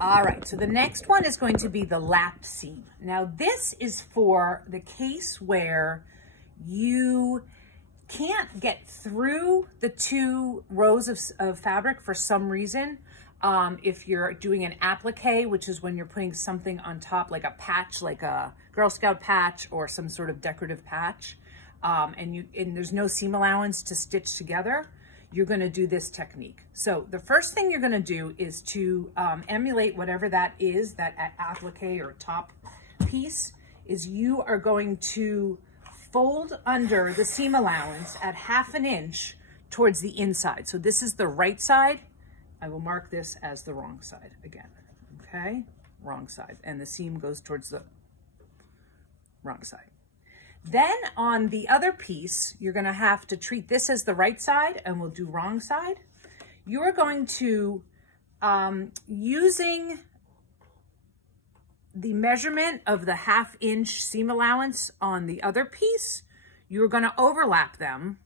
All right, so the next one is going to be the lap seam. Now this is for the case where you can't get through the two rows of fabric for some reason. If you're doing an applique, which is when you're putting something on top, like a patch, like a Girl Scout patch or some sort of decorative patch, and there's no seam allowance to stitch together, you're going to do this technique. So the first thing you're going to do is to emulate whatever that is, that applique or top piece, is you are going to fold under the seam allowance at 1/2 inch towards the inside. So this is the right side. I will mark this as the wrong side again, okay? Wrong side, and the seam goes towards the wrong side. Then on the other piece, you're gonna have to treat this as the right side, and we'll do wrong side. You're going to, using the measurement of the 1/2 inch seam allowance on the other piece, you're gonna overlap them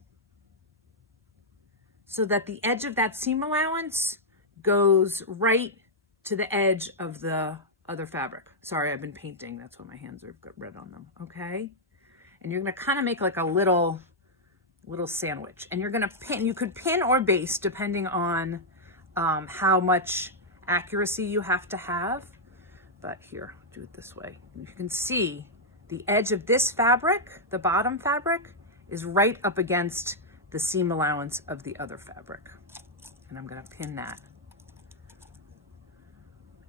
so that the edge of that seam allowance goes right to the edge of the other fabric. Sorry, I've been painting. That's why my hands are got red on them, okay? And you're gonna kind of make like a little sandwich. And you're gonna pin, you could pin or baste depending on how much accuracy you have to have. But here, do it this way. And you can see the edge of this fabric, the bottom fabric, is right up against the seam allowance of the other fabric. And I'm gonna pin that.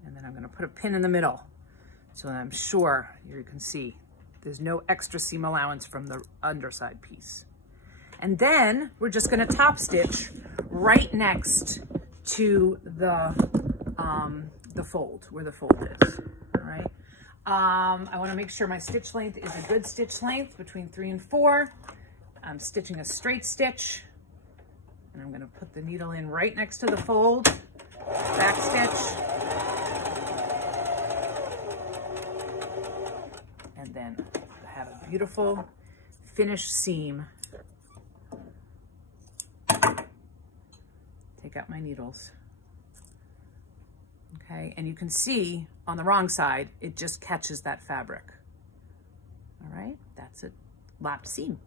And then I'm gonna put a pin in the middle so that I'm sure you can see there's no extra seam allowance from the underside piece. And then we're just gonna top stitch right next to the fold, where the fold is, all right? I wanna make sure my stitch length is a good stitch length, between 3 and 4. I'm stitching a straight stitch, and I'm gonna put the needle in right next to the fold, back stitch, and then have a beautiful finished seam. Take out my needles. Okay, and you can see on the wrong side, it just catches that fabric. All right, that's a lap seam.